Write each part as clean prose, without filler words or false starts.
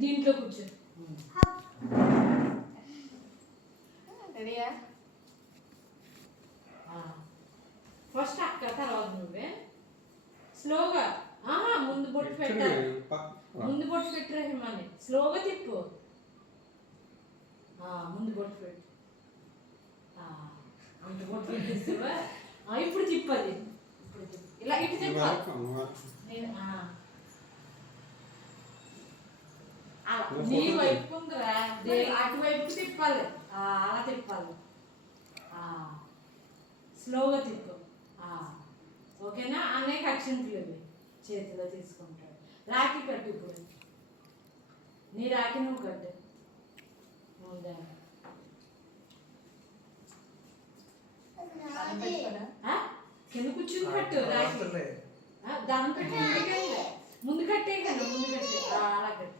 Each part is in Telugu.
దీంట్లో కూర్చో. రెడీయా? ఫస్ట్ అక్క, తర్వాత నువ్వే. స్లోగా. ముందు బొట్టు పెట్టాలి. ముందు బొట్టు పెట్టరా హిమాని. స్లోగా తిప్పు. ముందు బొట్టు పెట్టు. అంత బొట్టు పెట్టేస్తావా? ఇప్పుడు తిప్పది. ఇప్పుడు తిప్పు. ఇలా ఇటు తిప్పాలి. నీ వైపు ఉందిరా, అటువైపు తిప్పాలి. అలా తిప్పాలి. స్లోగా తిప్పు. ఓకేనా? అనేక అక్షంతులు చేతిలో తీసుకుంటాడు. రాఖీ కట్టు. ఇప్పుడు నీ రాఖీ నువ్వు కట్టు. కింద కూర్చుని కట్టు రాఖీ. దాని పెట్టి ముందు కట్టే కదా, ముందు కట్టే. అలా కట్టు.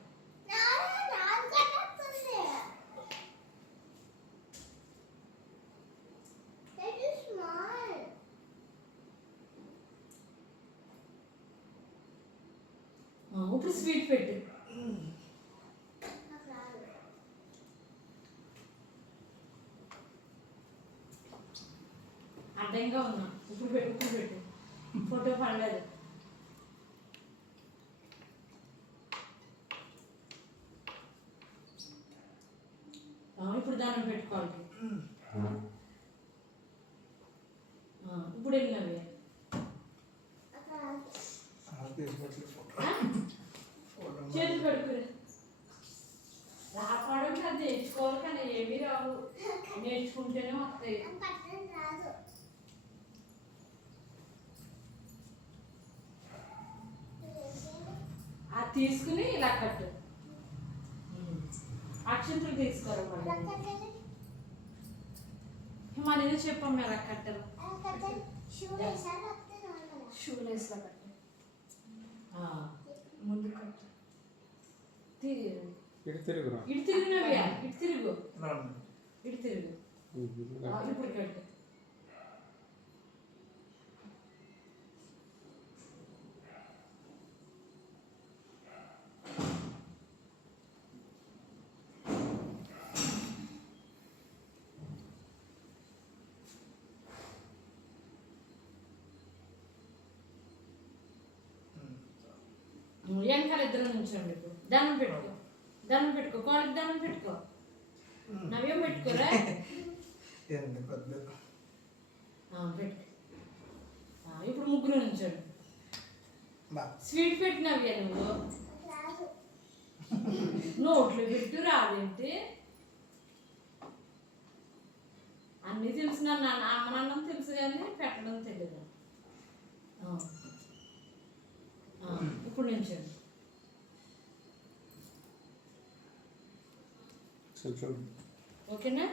ఇప్పుడు స్వీట్ పెట్టు. అడ్డంగా ఉన్నా. ఇప్పుడు పెట్టు, ఇప్పుడు పెట్టు. ఫోటో పడలేదు. ఇప్పుడు దానం పెట్టుకోవాలి. ఇప్పుడు వెళ్ళినవి చేతులు పెట్టుకుని రాపడం అది నేర్చుకోవాలి. కానీ ఏమీ రావు, నేర్చుకుంటేనే వస్తాయి. అది తీసుకుని ఇలా కట్టు. అక్షంతులు తీసుకోరు. మన ఏదో చెప్పాము ఎలా కట్టరు. షూలేస్లో కట్టు. ముందు కట్టు. ఇటు తిరుగునవ్యా, ఇటు తిరుగు, ఇటు తిరుగు. ఇప్పుడు కట్టు. వెనకాల ఇద్దరు నుంచండి. ఇప్పుడు దండం పెట్టుకో, దండం పెట్టుకో, కాళ్ళకి దండం పెట్టుకో. నవ్యం పెట్టుకోరా. పెట్టు. ఇప్పుడు ముగ్గురు నుంచండి. స్వీట్ పెట్టినవ్యా నువ్వు. నోట్లు పెట్టు. రాదేంటి? అన్నీ తెలుసు. నన్ను అమ్మనన్నం తెలుసు కానీ పెట్టడం తెలియదు. ఇప్పుడు నుంచండి. ఓకేనా?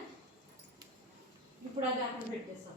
ఇప్పుడు అది అక్కడ పెట్టేస్తాం.